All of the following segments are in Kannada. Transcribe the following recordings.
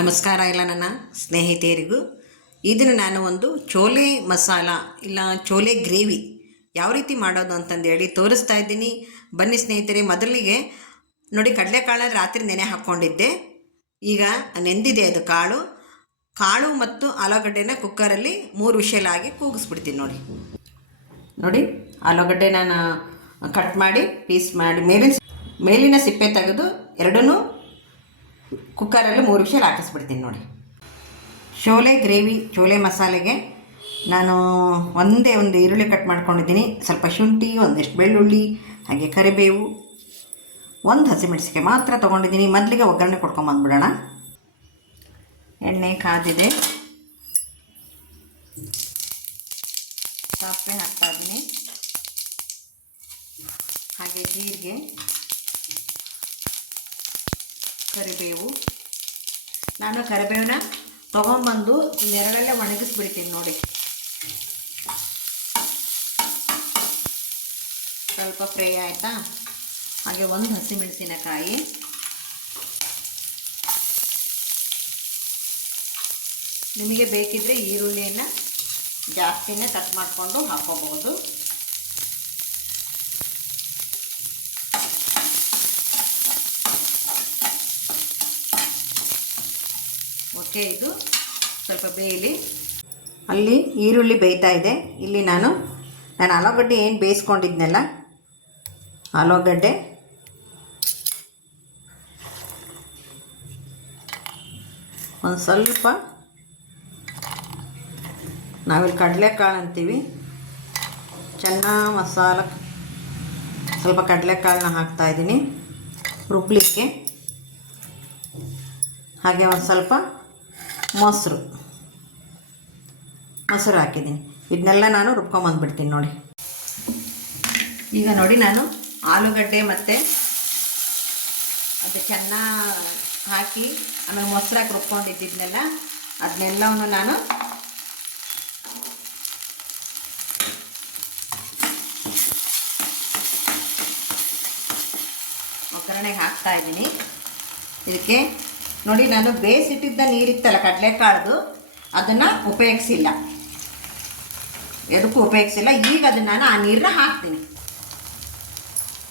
ನಮಸ್ಕಾರ ಎಲ್ಲ ನನ್ನ ಸ್ನೇಹಿತೆಯರಿಗೂ. ಇದನ್ನು ನಾನು ಒಂದು ಚೋಲೆ ಮಸಾಲ, ಇಲ್ಲ ಚೋಲೆ ಗ್ರೇವಿ ಯಾವ ರೀತಿ ಮಾಡೋದು ಅಂತಂದೇಳಿ ತೋರಿಸ್ತಾ ಇದ್ದೀನಿ. ಬನ್ನಿ ಸ್ನೇಹಿತರೆ, ಮೊದಲಿಗೆ ನೋಡಿ ಕಡಲೆಕಾಳು ರಾತ್ರಿ ನೆನೆ ಹಾಕ್ಕೊಂಡಿದ್ದೆ. ಈಗ ನೆಂದಿದೆ ಅದು ಕಾಳು. ಕಾಳು ಮತ್ತು ಆಲೂಗಡ್ಡೆನ ಕುಕ್ಕರಲ್ಲಿ ಮೂರು ವಿಷಲಾಗಿ ಕೂಗಿಸ್ಬಿಡ್ತೀನಿ ನೋಡಿ. ನೋಡಿ ಆಲೂಗಡ್ಡೆ ನಾನು ಕಟ್ ಮಾಡಿ ಪೀಸ್ ಮಾಡಿ, ಮೇಲಿನ ಮೇಲಿನ ಸಿಪ್ಪೆ ತೆಗೆದು ಎರಡನ್ನೂ ಕುಕ್ಕರಲ್ಲಿ ಮೂರು ವಿಷಲ್ ಹಾಕಿಸ್ಬಿಡ್ತೀನಿ ನೋಡಿ. ಶೋಲೆ ಗ್ರೇವಿ ಚೋಲೆ ಮಸಾಲೆಗೆ ನಾನು ಒಂದೇ ಒಂದು ಈರುಳ್ಳಿ ಕಟ್ ಮಾಡ್ಕೊಂಡಿದ್ದೀನಿ. ಸ್ವಲ್ಪ ಶುಂಠಿ, ಒಂದಿಷ್ಟು ಬೆಳ್ಳುಳ್ಳಿ, ಹಾಗೆ ಕರಿಬೇವು, ಒಂದು ಹಸಿಮೆಣಸಿಗೆ ಮಾತ್ರ ತೊಗೊಂಡಿದ್ದೀನಿ. ಮೊದಲಿಗೆ ಒಗ್ಗರಣೆ ಕೊಡ್ಕೊಂಬಂದ್ಬಿಡೋಣ ಎಣ್ಣೆ ಕಾದಿದೆ. ಹಾಕ್ತಾ ಇದ್ದೀನಿ. ಹಾಗೆ ಜೀರಿಗೆ. ಕರಿಬೇವು. ನಾನು ಕರಿಬೇವನ್ನ ತೊಗೊಂಬಂದು ನೆರಳಲ್ಲೇ ಒಣಗಿಸ್ಬಿಡ್ತೀನಿ ನೋಡಿ. ಸ್ವಲ್ಪ ಫ್ರೈ ಆಯಿತಾ? ಹಾಗೆ ಒಂದು ಹಸಿಮೆಣಸಿನಕಾಯಿ. ನಿಮಗೆ ಬೇಕಿದ್ದರೆ ಈರುಳ್ಳಿಯನ್ನು ಜಾಸ್ತಿನೇ ಕಟ್ ಮಾಡಿಕೊಂಡು ಹಾಕೋಬಹುದು. ಓಕೆ ಇದು. ಸ್ವಲ್ಪ ಬೇಯಲಿ. ಅಲ್ಲಿ ಈರುಳ್ಳಿ ಬೇಯ್ತಾ ಇದೆ. ಇಲ್ಲಿ ನಾನು ನಾನು ಆಲೂಗಡ್ಡೆ ಏನು ಬೇಯಿಸ್ಕೊಂಡಿದ್ನಲ್ಲ, ಆಲೂಗಡ್ಡೆ. ಒಂದು ಸ್ವಲ್ಪ, ನಾವಿಲ್ಲಿ ಕಡಲೆಕಾಳು ಅಂತೀವಿ. ಚೆನ್ನಾಗಿ ಮಸಾಲ, ಸ್ವಲ್ಪ ಕಡಲೆಕಾಳನ್ನ ಹಾಕ್ತಾಯಿದ್ದೀನಿ ರುಬ್ಬಲಿಕ್ಕೆ ಹಾಗೆ ಒಂದು ಸ್ವಲ್ಪ ಮೊಸರು. ಮೊಸರು ಹಾಕಿದ್ದೀನಿ. ಇದನ್ನೆಲ್ಲ ನಾನು ರುಬ್ಕೊಂಬಂದ್ಬಿಡ್ತೀನಿ ನೋಡಿ. ಈಗ ನೋಡಿ ನಾನು ಆಲೂಗಡ್ಡೆ ಮತ್ತು ಅದು ಚೆನ್ನಾಗಿ ಹಾಕಿ, ಆಮೇಲೆ ಮೊಸರು ಹಾಕಿ ರುಬ್ಕೊಂಡಿದ್ದಿದ್ನೆಲ್ಲ ಅದನ್ನೆಲ್ಲವನ್ನು ನಾನು ಒಗ್ಗರಣೆಗೆ ಹಾಕ್ತಾ ಇದ್ದೀನಿ. ಇದಕ್ಕೆ ನೋಡಿ, ನಾನು ಬೇಯಿಸಿಟ್ಟಿದ್ದ ನೀರಿತ್ತಲ್ಲ ಕಡಲೆಕಾಳ್ದು ಅದನ್ನು ಉಪಯೋಗಿಸಿಲ್ಲ. ಎದಕ್ಕೂ ಉಪಯೋಗಿಸಿಲ್ಲ. ಈಗ ಅದನ್ನು ನಾನು ಆ ನೀರನ್ನ ಹಾಕ್ತೀನಿ.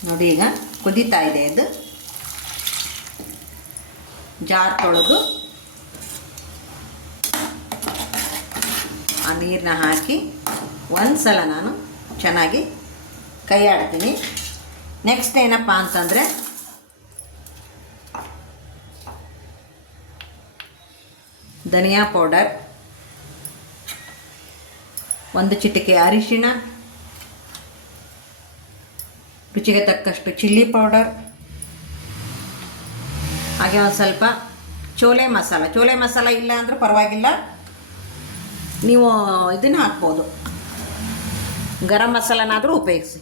ನೋಡಿ, ಈಗ ಕುದೀತಾ ಇದೆ ಅದು ಜಾರ್ ತೊಳೆದು ಆ ನೀರನ್ನ ಹಾಕಿ ಒಂದು ಸಲ ನಾನು ಚೆನ್ನಾಗಿ ಕೈ ಆಡ್ತೀನಿ ನೆಕ್ಸ್ಟ್ ಏನಪ್ಪ ಅಂತಂದರೆ ಧನಿಯಾ ಪೌಡರ್, ಒಂದು ಚಿಟಿಕೆ ಅರಿಶಿಣ, ರುಚಿಗೆ ತಕ್ಕಷ್ಟು ಚಿಲ್ಲಿ ಪೌಡರ್, ಹಾಗೆ ಒಂದು ಸ್ವಲ್ಪ ಚೋಲೆ ಮಸಾಲ. ಚೋಲೆ ಮಸಾಲ ಇಲ್ಲ ಅಂದರೂ ಪರವಾಗಿಲ್ಲ. ನೀವು ಇದನ್ನು ಹಾಕ್ಬೋದು. ಗರಂ ಮಸಾಲನಾದರೂ ಉಪಯೋಗಿಸಿ.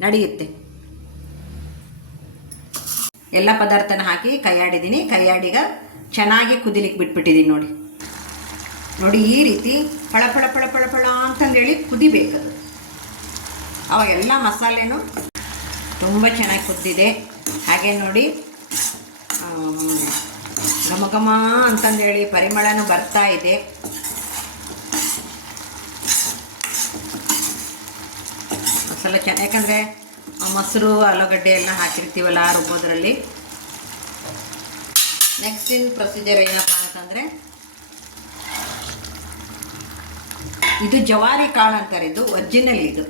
ನಡೆಯುತ್ತೆ. ಎಲ್ಲ ಪದಾರ್ಥನ ಹಾಕಿ ಕೈಯಾಡಿದ್ದೀನಿ. ಕೈಯಾಡಿಗ ಚೆನ್ನಾಗಿ ಕುದಿಲಿಕ್ಕೆ ಬಿಟ್ಬಿಟ್ಟಿದ್ದೀನಿ ನೋಡಿ. ನೋಡಿ ಈ ರೀತಿ ಫಳ ಫಳ ಫಳ ಫಳ ಫಳ ಅಂತಂದೇಳಿ ಕುದಿಬೇಕದು ಅವಾಗೆಲ್ಲ ಮಸಾಲೆನೂ ತುಂಬ ಚೆನ್ನಾಗಿ ಕುದ್ದಿದೆ. ಹಾಗೆ ನೋಡಿ ಘಮ ಘಮ ಅಂತಂದೇಳಿ ಪರಿಮಳನೂ ಬರ್ತಾ ಇದೆ. ಮಸಾಲೆ ಚೆನ್ನಾಗಿ ಯಾಕಂದರೆ ಮೊಸರು, ಆಲೂಗಡ್ಡೆ ಎಲ್ಲ ಹಾಕಿರ್ತೀವಲ್ಲ ರುಬ್ಬೋದ್ರಲ್ಲಿ ನೆಕ್ಸ್ಟ್ ಇನ್ ಪ್ರೊಸೀಜರ್ ಏನಪ್ಪ ಅಂತಂದರೆ, ಇದು ಜವಾರಿ ಕಾಳು ಅಂತಾರೆ, ಇದು ಒರಿಜಿನಲ್ ಇದು.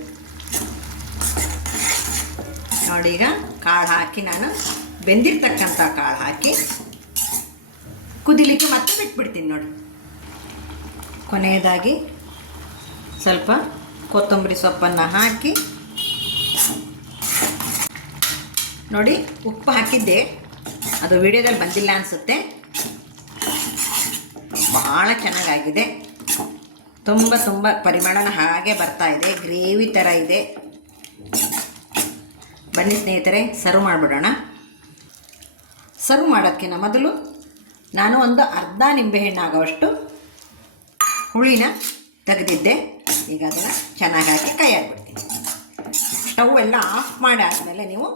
ನೋಡಿ ಈಗ ಕಾಳು ಹಾಕಿ ನಾನು ಬೆಂದಿರ್ತಕ್ಕಂಥ ಕಾಳು ಹಾಕಿ ಕುದಿಲಿಕ್ಕೆ ಮತ್ತೆ ಬಿಟ್ಬಿಡ್ತೀನಿ ನೋಡಿ. ಕೊನೆಯದಾಗಿ ಸ್ವಲ್ಪ ಕೊತ್ತಂಬರಿ ಸೊಪ್ಪನ್ನು ಹಾಕಿ ನೋಡಿ ಉಪ್ಪು ಹಾಕಿದ್ದೆ. ಅದು ವಿಡಿಯೋದಲ್ಲಿ ಬಂದಿಲ್ಲ ಅನಿಸುತ್ತೆ. ಭಾಳ ಚೆನ್ನಾಗಾಗಿದೆ. ತುಂಬ ತುಂಬ ಪರಿಮಾಣನ ಹಾಗೆ ಬರ್ತಾ ಇದೆ. ಗ್ರೇವಿ ಥರ ಇದೆ. ಬನ್ನಿ ಸ್ನೇಹಿತರೆ, ಸರ್ವ್ ಮಾಡಿಬಿಡೋಣ. ಸರ್ವ್ ಮಾಡೋದಕ್ಕಿಂತ ಮೊದಲು ನಾನು ಒಂದು ಅರ್ಧ ನಿಂಬೆಹಣ್ಣು ಆಗೋವಷ್ಟು ಹುಳಿನ ತೆಗೆದಿದ್ದೆ. ಈಗ ಅದನ್ನು ಚೆನ್ನಾಗಿ ಹಾಕಿ ಕೈ ಹಾಕ್ಬಿಡ್ತೀನಿ ಸ್ಟವ್ ಎಲ್ಲ ಆಫ್ ಮಾಡಿ ಆದಮೇಲೆ ನೀವು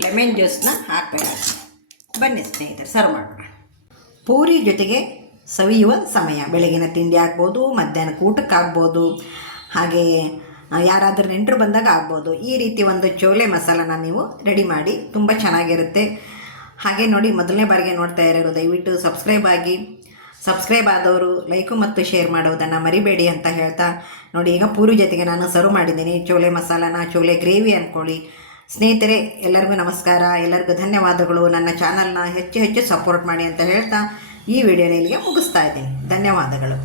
ಲೆಮನ್ ಜ್ಯೂಸನ್ನ ಹಾಕಬೇಡ. ಬನ್ನಿ ಸ್ನೇಹಿತರೆ ಸರ್ವ್ ಮಾಡೋಣ. ಪೂರಿ ಜೊತೆಗೆ ಸವಿಯುವ ಸಮಯ. ಬೆಳಗಿನ ತಿಂಡಿ ಆಗ್ಬೋದು, ಮಧ್ಯಾಹ್ನ ಊಟಕ್ಕೆ ಆಗ್ಬೋದು, ಹಾಗೆ ಯಾರಾದರೂ ನೆಂಟರು ಬಂದಾಗ ಆಗ್ಬೋದು. ಈ ರೀತಿ ಒಂದು ಚೋಲೆ ಮಸಾಲನ ನೀವು ರೆಡಿ ಮಾಡಿ, ತುಂಬ ಚೆನ್ನಾಗಿರುತ್ತೆ. ಹಾಗೆ ನೋಡಿ, ಮೊದಲನೇ ಬಾರಿಗೆ ನೋಡ್ತಾ ಇರೋರು, ದಯವಿಟ್ಟು ಸಬ್ಸ್ಕ್ರೈಬ್ ಆಗಿ. ಸಬ್ಸ್ಕ್ರೈಬ್ ಆದವರು ಲೈಕು ಮತ್ತು ಶೇರ್ ಮಾಡೋದನ್ನು ಮರಿಬೇಡಿ ಅಂತ ಹೇಳ್ತಾ. ನೋಡಿ, ಈಗ ಪೂರಿ ಜೊತೆಗೆ ನಾನು ಸರ್ವ್ ಮಾಡಿದ್ದೀನಿ. ಚೋಲೆ ಮಸಾಲಾನ, ಚೋಲೆ ಗ್ರೇವಿ ಅಂದ್ಕೊಳ್ಳಿ ಸ್ನೇಹಿತರೆ, ಎಲ್ಲರಿಗೂ ನಮಸ್ಕಾರ. ಎಲ್ಲರಿಗೂ ಧನ್ಯವಾದಗಳು. ನನ್ನ ಚಾನಲ್ನ ಹೆಚ್ಚು ಹೆಚ್ಚು ಸಪೋರ್ಟ್ ಮಾಡಿ ಅಂತ ಹೇಳ್ತಾ ಈ ವಿಡಿಯೋನ ಇಲ್ಲಿಗೆ ಮುಗಿಸ್ತಾ ಇದ್ದೀನಿ. ಧನ್ಯವಾದಗಳು.